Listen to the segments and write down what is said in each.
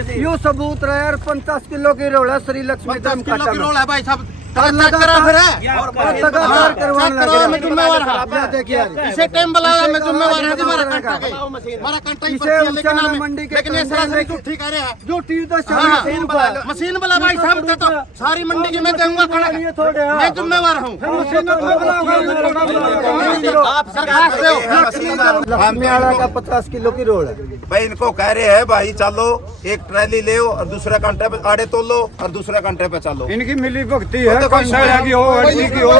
यो सबूत रहा यार 50 किलो की रोल है श्री लक्ष्मी 50 किलो की रोल है भाई साहब। इसे टाइम बुलाया मैं जिम्मेवार है हमारा कांटा के हमारा कांटा ही पर लेकिन लेकिन ये सरासरी झूठी कह रहे हैं झूठी तो मशीन बुला भाई साहब तो सारी मंडी की मैं दूंगा खाना मैं जिम्मेवार हूँ आप सरकार का 50 किलो की रोल है भाई इनको कह रहे हैं भाई चलो एक ट्रैली ले और दूसरे कांटे पे आड़े तोल लो और दूसरे कांटे पे चलो। इनकी मिली भक्ति है की हो हड्डी की हो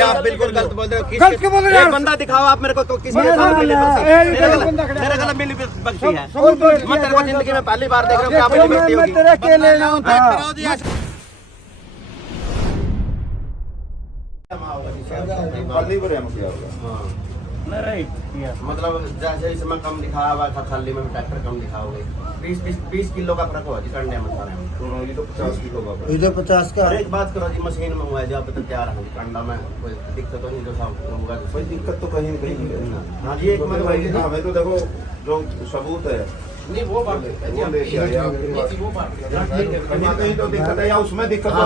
आप बिल्कुल गलत बोल रहे हो। गलत बोल रहे हो। बंदा दिखाओ आप मेरे को किसी मेरा गला मिली भक्ति है। मैं तेरे को जिंदगी में पहली बार देख रहा हूँ क्या मिली भक्ति होगी। तेरे अकेले ना था मतलब जैसे इसमें कम दिखा हुआ था खाली में ट्रैक्टर कम दिखा हुआ 20 किलो का फर्क हुआ जी करने में तो 50 किलो का इधर 50 का। एक बात करो जी मशीन मंगवाया जो आप तो तैयार है कंडा में कोई दिक्कत तो नहीं जो साहब होगा कोई दिक्कत तो कहीं नहीं है। हाँ जी एक मिनट भाई हमें तो देखो जो सबूत है नहीं वो बात कहीं तो दिक्कत है या उसमें दिक्कत हो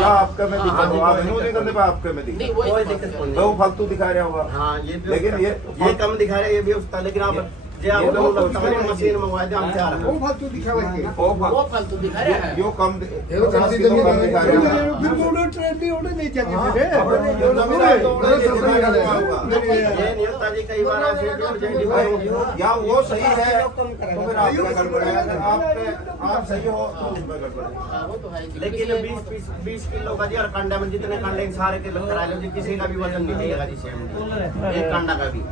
या आपके में दिक्कत हो। आप नहीं करने पे आपके में दिक्कत कोई दिक्कत नहीं वो फालतू दिखा रहा होगा। हाँ ये लेकिन ये कम दिखा रहे ये भी उसका लेकिन आप जे आप मशीन मंगवाए थे हम तैयार हैं। वो फालतू दिखा रहा है वो फालतू दिखा रहे हैं यो कम 50 किलो कम दिखा रहा है। ये नहीं होता जी कई बार ऐसे या वो सही है तो फिर आपका गड़बड़ है। आप सही हो तो उसमें गड़बड़ है। वो तो है लेकिन 20 किलो का जी और कंडा में जितने कंडे सारे के करा लो जी किसी का भी वजन नहीं देगा जी सेम एक कंडा का भी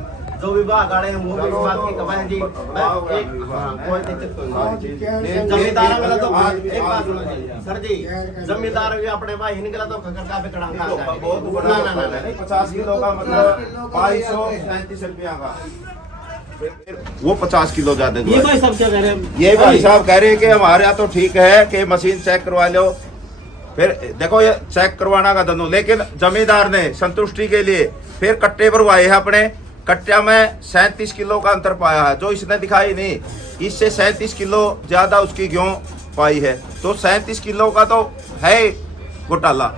जो विभाग आड़े हैं वो भी इस बात की गवाह है जी। एक कोई दिक्कत नहीं जमींदार वाला तो एक बात सुनो जी सर जी जमींदार भी अपने भाई निकला तो खकर का पे कड़ा बहुत बड़ा ना 50 किलो का मतलब 2237 रुपया का वो 50 किलो ज्यादा। ये भाई साहब क्या कह रहे हैं ये भाई साहब कह रहे हैं कि हमारे यहाँ तो ठीक है कि मशीन चेक करवा लो। फिर देखो ये चेक करवाना का दोनों लेकिन जमींदार ने संतुष्टि के लिए फिर कट्टे भरवाए हैं अपने कट्टा में 37 किलो का अंतर पाया है जो इसने दिखाई नहीं। इससे 37 किलो ज्यादा उसकी गेहूं पाई है तो 37 किलो का तो है घोटाला।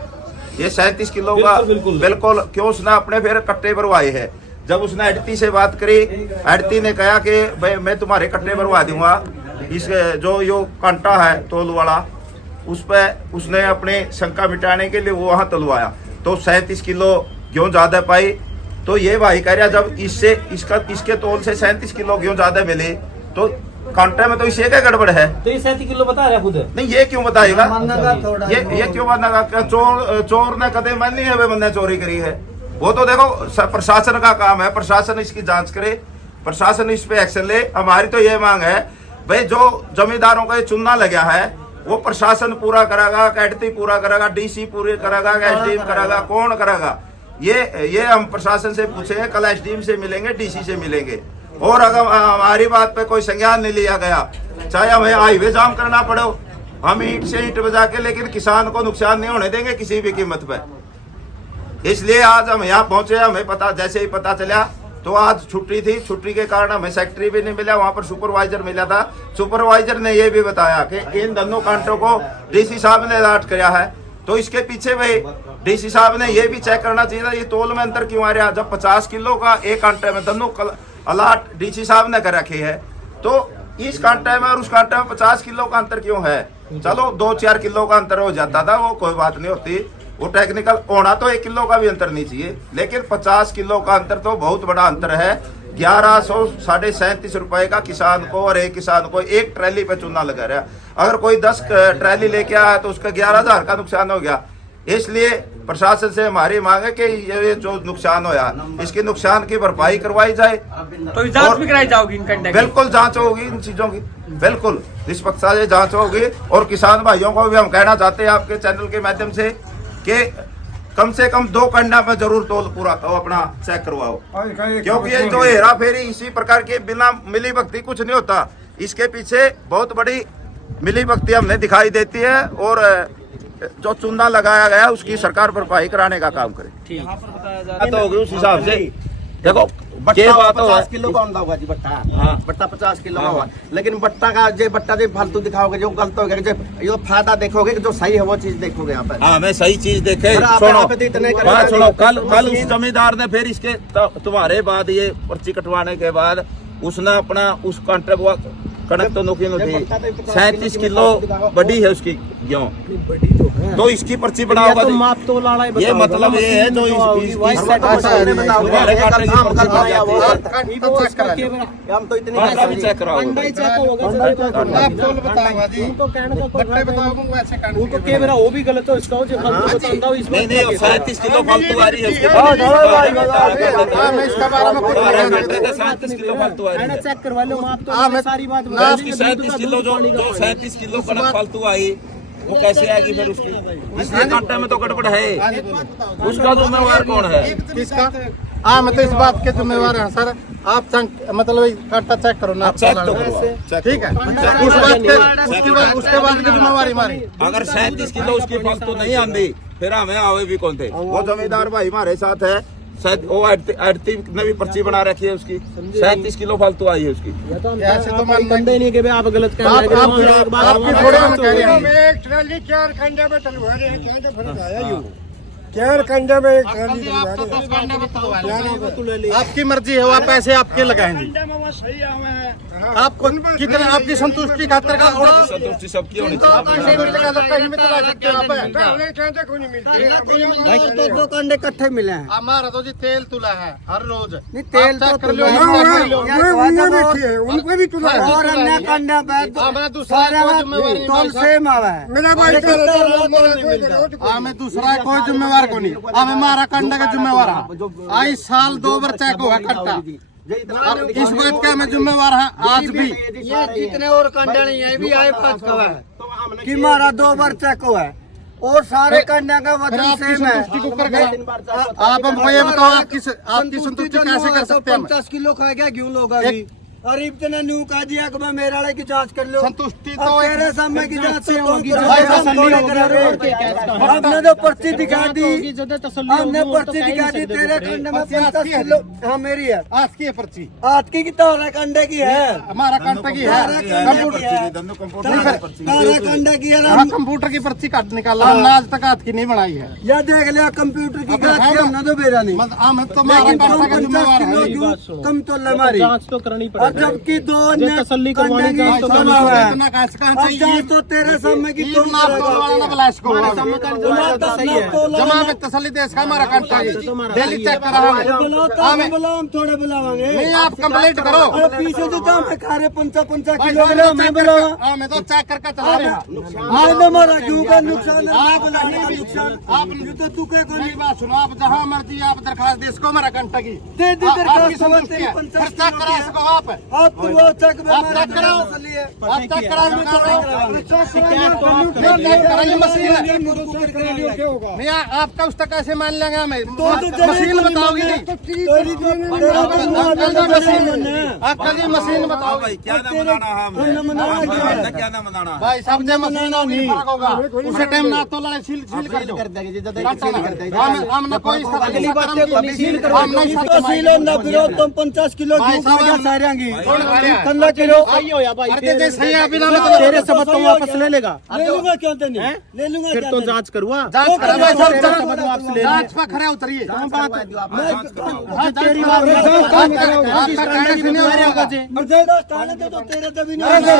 ये 37 किलो का बिल्कुल क्यों उसने अपने फिर कट्टे भरवाए है। जब उसने अड़ती से बात करी अड़ती ने कहा कि भाई मैं तुम्हारे कट्टे भरवा दूंगा इस जो यो कांटा है तोल वाला उस पर उसने अपने शंका मिटाने के लिए वो वहां तलवाया तो 37 किलो गेहूं ज्यादा पाई। तो ये भाई कह रहा जब इससे इसके तोल से 37 किलो गेहूं ज्यादा मिले तो कांटे में तो इसे क्या गड़बड़ है। तो ये 37 किलो बता रहा खुद नहीं ये क्यों बताएगा ये क्यों मानेगा चोर ने कदे मान ली है वे बंदे चोरी करी है। वो तो देखो प्रशासन का काम है प्रशासन इसकी जांच करे प्रशासन इस पे एक्शन ले। हमारी तो ये मांग है भाई जो जमींदारों का ये चुनना लगा है वो प्रशासन पूरा करेगा कैडती पूरा करेगा डीसी पूरे करेगा एसडीएम करेगा कौन करेगा ये हम प्रशासन से पूछेंगे। कल एसडीएम से मिलेंगे डीसी से मिलेंगे और अगर हमारी बात पे कोई संज्ञान नहीं लिया गया चाहे हमें हाईवे जाम करना पड़े हम ईंट से ईंट बजा के लेकिन किसान को नुकसान नहीं होने देंगे किसी भी कीमत पे। इसलिए आज हम यहाँ पहुंचे हमें पता जैसे ही पता चला तो आज छुट्टी थी छुट्टी के कारण हमें सेक्रेटरी भी नहीं मिला वहां पर सुपरवाइजर मिला था। सुपरवाइजर ने ये भी बताया कि इन दोनों कांटों को डीसी साहब ने अलर्ट किया है तो इसके पीछे भाई डीसी साहब ने ये भी चेक करना चाहिए था ये तोल में अंतर क्यों आ रहा। जब 50 किलो का एक कांटे में दोनों अलर्ट डीसी साहब ने कर रखी है तो इस कांटे में और उस कांटे में 50 किलो का अंतर क्यों है। चलो 2-4 किलो का अंतर हो जाता था वो कोई बात नहीं होती वो टेक्निकल होना तो 1 किलो का भी अंतर नहीं चाहिए लेकिन 50 किलो का अंतर तो बहुत बड़ा अंतर है। 1137 रुपए का किसान को और एक किसान को एक ट्रैली पे चूना लगा रहा है। अगर कोई 10 ट्रैली लेके आया तो उसका 11,000 का नुकसान हो गया। इसलिए प्रशासन से हमारी मांग है कि ये जो नुकसान होया इसके नुकसान की भरपाई करवाई जाए तो जांच भी कराई जाओगी इन कंडे बिल्कुल जांच होगी इन चीजों की बिल्कुल निष्पक्षता से जांच होगी। और किसान भाइयों को भी हम कहना चाहते हैं आपके चैनल के माध्यम से कि कम से कम 2 कंडा में जरूर तोल पूरा अपना चेक करवाओ क्योंकि ये जो हेरा फेरी इसी प्रकार के बिना मिली भक्ति कुछ नहीं होता। इसके पीछे बहुत बड़ी मिली भक्ति हमने दिखाई देती है और जो चूना लगाया गया उसकी सरकार भरपाई कराने का काम करे। ठीक तो होगी उस हिसाब से देखो के बात हो 50 किलो का होगा जी बट्टा। हाँ। बट्टा 50 किलो का होगा, लेकिन बट्टा का जो बट्टा जो फालतू दिखाओगे जो गलत होगा, जो ये फायदा देखोगे कि जो सही है वो चीज देखोगे यहाँ पर। हाँ मैं सही चीज देखे। अगर आप सुनो यहाँ पे इतने करेंगे- बात सुनो, कल उस जमींदार ने फिर इसके तुम्हारे बाद ये पर्ची कटवाने के बाद उसने अपना उस कॉन्ट्रैक्ट कणक तो नुकी थी 37 किलो बड़ी है उसकी गेहूं, तो इसकी पर्ची बनाओगा तो माप तो लाड़ा ही ये मतलब ये है जो हम तो इतनी चेक कराओ। उनको के मेरा वो भी गलत हो इसका जो फालतू बताऊंगा नहीं नहीं 37 किलो फालतू आ रही है उसके मैं इसका बारे में कुछ 37 किलो फालतू आ रही है चेक करवा लो माप तो सारी बात उसकी 37 किलो जो 37 किलो कणक फालतू आई वो कैसे आएगी फिर उसकी? इसलिए कांटे में तो गड़बड़ है, उसका जिम्मेवार कौन है? किसका? हाँ मैं तो इस बात के जिम्मेवार हैं सर। आप मतलब कांटा चेक करो ना, चेक तो करो। ठीक है। उसके बाद की जिम्मेवारी हमारी। अगर 37 किलो उसकी फालतू नहीं आंदी फिर हमें आवे भी कौन थे? वो जमींदार भाई हमारे साथ है, शायद वो आरती ने भी पर्ची बना रखी है उसकी, 37 किलो फालतू आई है उसकी। ऐसे तो मान कंडे नहीं कि आप गलत कह रहे हैं। आपकी थोड़ी हम कह रहे हैं। एक ट्राली 4 कंडे में टलवा रहे हैं, क्या फर्क आया यूं 4 कंडे में एक ट्राली टलवा रहे हैं। आपकी मर्जी है, आप पैसे आपके लगाएंगे। सही आवे है। आपको कितने आपकी संतुष्टि खातर का संतुष्टि सबकी होनी चाहिए। कहीं भी चला सकते हो आप। पहले कहते कोई नहीं मिलती। दो कंडे इकट्ठे मिले हैं। हमारा तो जी तेल तुला है हर रोज। नहीं तेल तो कर लो। उनको भी तुला है। और अन्य कंडे हमें दूसरा कोई जिम्मेवारी टोल सेम आवा है। मेरा भाई हमें दूसरा कोई जिम्मेवार को नहीं, हमें हमारा कंडे का जिम्मेवार है। आई साल 2 बार चेक हुआ कट्टा, इस बात का हमें जिम्मेवार है आज भी। ये जितने और कंडे नहीं है भी आए पाँच का है कि हमारा 2 बार चेक हुआ है और सारे कंडे का वजन आपकी सेम है। संतुष्टि को कर आप हमको ये बताओ आपकी संतुष्टि कैसे कर सकते हैं? 50 किलो खा गया क्यों लोग अभी? और इतने न्यू का दिया कि मैं मेरा वाले की जांच कर लो। संतुष्टि अब तो तेरे सामने की जांच से होगी। भाई तसल्ली हमने तो पर्ची दिखा दी, हमने पर्ची दिखा दी तेरे कंडे में 50 किलो। हाँ मेरी है आज की है पर्ची, आज की तारा कंडे की है, हमारा कंडे की है। तारा कंडे की है। हाँ कंप्यूटर की पर्ची काट निकाला, हमने आज तक हाथ की नहीं बनाई है। या देख लिया कंप्यूटर की जांच की हमने तो बेरा नहीं। हम तो हमारा लेकिन कंडे का जिम्मेवार है। क्यों कम तो हमारी जांच तो करनी और जबकि 2 अन्य तसल्ली करवाने की इतना कैसे कहना अब जांच तो तेरे सामने की तुम नाप तोलवाना ना बुला इसको। जमा जमा में तसल्ली देश का हमारा कंटा डेली चेक करा हमें। बुलाओ थोड़े बुलावांगे। नहीं आप कंप्लीट करो। अरे पीछे जो काम है खा रहे 55 किलो मिला मैं बुलावा। हाँ मैं तो चेक करके चला रहा। आज तो हमारा क्यों का नुकसान है? आप बुलाने का नुकसान आप ये तो तू क्या मेरी बात सुनो, आप जहाँ मर्जी आप दरखास्त दे इसको हमारा कंटा की दे दी आपकी दरखास्त संतुष्टि है। 50 फिर चेक करा इसको आप आप तो वो चेक में आप हमारा चेक कराओ। तसल्ली है। आप चेक कराइए मशीन है। नहीं आपका उसका कैसे मान लेंगे हमें? मशीन बताओगी आपका जी मशीन बताओ भाई क्या ना मनाना क्या ना मनाना भाई सब जब मशीन होगी फर्क होगा। उसे टाइम ना तो लड़ाई सील कर दो। हमने कोई अगली बात हम नहीं किलो ना फिरो तुम 50 किलो भाई क्यों खा गया साहब, सारे अंगी कौन खा रहा है? 15 किलो अरे सही है अभी ना मतलब तेरे सबक तो वापस ले लेगा। ले लूंगा क्यों देने ले लूंगा फिर क्या तो देने? जांच करुआ। जांच करा भाई साहब, सबक वापस ले लिए। जांच पर खड़े उतरिए। तेरी बात आपका कहना से नहीं हो रहा होगा जी। और दे दो काने दे तो तेरे तो भी नहीं होगा।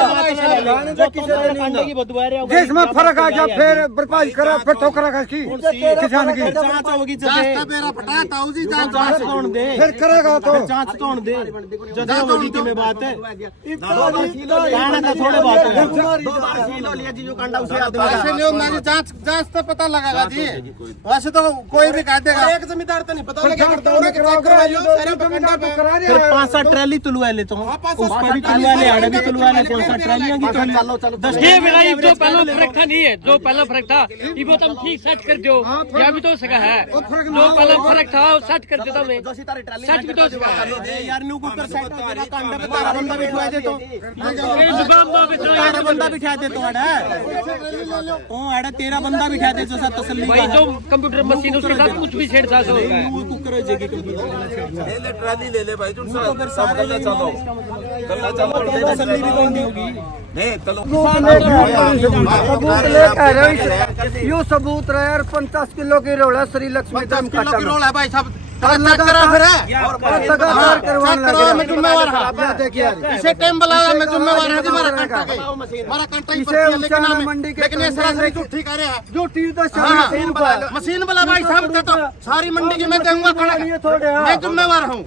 काने दे किसे देने होगा? जिसमें फर्क आ गया फिर भरपाई करा फिर ठोकरा का की किसान की जांच होगी जांच का बेरा फटा ताऊ जी जांच जांच कौन दे फिर करेगा तो जांच कौन दे जदा होगी की में बात है कहने का थोड़े बात है। ऐसे नहीं होना जी, जांच जांच तो पता लगेगा जी। वैसे तो कोई भी कह देगा। एक जमींदार तो नहीं पता लगा फिर 5-7 ट्रैली तुलवा लेता हूँ उस पर भी तुलवा ले आड़े भी तुलवा ले 5-7 ट्रैलियां की तुलवा ये मेरा ये जो पहला फर्क था नहीं है, जो पहला फर्क था ये बहुत हम ठीक सेट कर दो या भी तो सका है। जो पहला फर्क था वो सेट कर देता मैं सेट भी तो सका है। यार न्यू कुकर सेट कंडे पे तारा बंदा बिठवा दे तो तारा बंदा बिठा दे तो आड़ा ओ आड़ा तेरा बंदा बिठा दे जो सा तसल्ली भाई जो कंप्यूटर मशीन उसके साथ कुछ भी छेड़छाड़ होगा वो कुकर हो जाएगी कंप्यूटर ले ट्राली ले ले भाई तुम तो फिर सारे चलो तसल्ली भी कौन होगी नहीं चलो सबूत लेकर यो सबूत रहे यार 50 किलो की रोड़ा श्री लक्ष्मी 50 किलो की रोल है भाई साहब लगातार करवाने मैं जिम्मेवार हाँ देखिए इसे टाइम बुलाया मैं जिम्मेवार हूँ हमारा कंटा के हमारा कंटा ही इसे पड़ती है ऊंचा मंडी के लेकिन ये सरासरी झूठी कह रहे हैं जो टीर तो मशीन बुला भाई साहब तो सारी मंडी की मैं दूंगा खड़ा मैं जिम्मेवार हूँ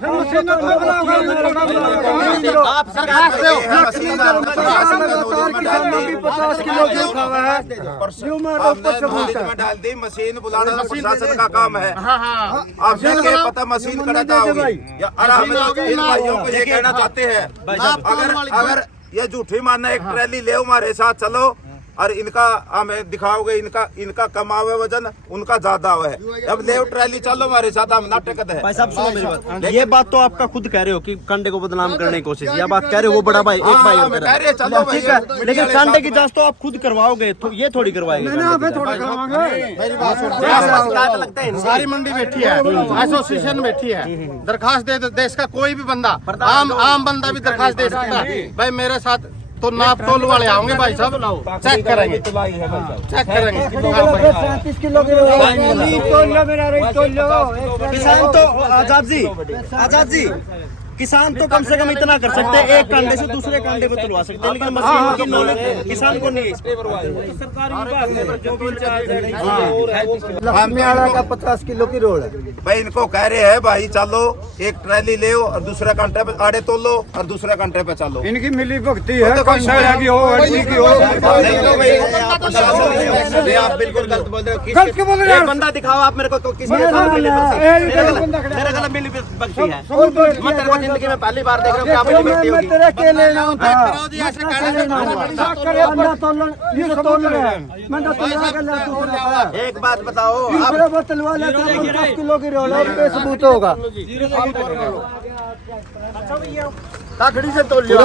आप सरकार से हो 50 किलो क्यों खावा है में डाल दी मशीन बुलाना प्रशासन का काम है हाँ हाँ आप क्या पता मशीन कटाता होगी या हम इन भाइयों को ये कहना चाहते हैं अगर ये झूठी मानना एक ट्रैली ले हमारे साथ चलो और इनका हमें दिखाओगे इनका कमा हुआ वजन उनका ज्यादा हुआ है अब ले ट्रैली चलो हमारे साथ हम नाटक है भाई साहब सुनो मेरी बात ये बात तो आपका खुद कह रहे हो कि कंडे को बदनाम करने की कोशिश या बात कह रहे हो वो बड़ा भाई एक भाई होकर कह रहे चलो ठीक है लेकिन कंडे की जांच तो आप खुद करवाओगे तो ये थोड़ी करवाएंगे थोड़ा करवाएंगे मेरी बात सुन सारी मंडी बैठी है एसोसिएशन बैठी है दरखास्त दे देश का कोई भी बंदा आम बंदा भी दरखास्त दे सकता है भाई मेरे साथ तो नाप तोल वाले आओगे भाई साहब चेक करेंगे चेक करेंगे 37 किलो किसान तो आजाद जी किसान तो कम से कम इतना कर सकते हैं एक कांडे से दूसरे कांडे को तुलवा सकते हैं लेकिन मशीन की नॉलेज किसान को नहीं है सरकारी विभाग में जो भी इंचार्ज है लक्ष्मीवाड़ा का 50 किलो की रोड है भाई इनको कह रहे हैं भाई चलो एक ट्रैली ले और दूसरे कंटे पे आड़े तो लो और दूसरे कंटे पे चलो इनकी मिली भक्ति है कंडा की हो हड्डी की हो आप बिल्कुल गलत बोल रहे हो गलत क्यों बोल रहे हो? एक बंदा दिखाओ आप मेरे को किसी के साथ मिली भक्ति मेरे गला मिली भक्ति है मैं तेरे को जिंदगी में पहली बार देख रहा हूँ क्या मिली भक्ति मैं होगी तेरे के ले जाऊं था ऐसे एक बात बताओ दूसरे बोतलवा लेते 50 किलो की रोड है पे सबूत होगा ताकड़ी से तोड़ लिया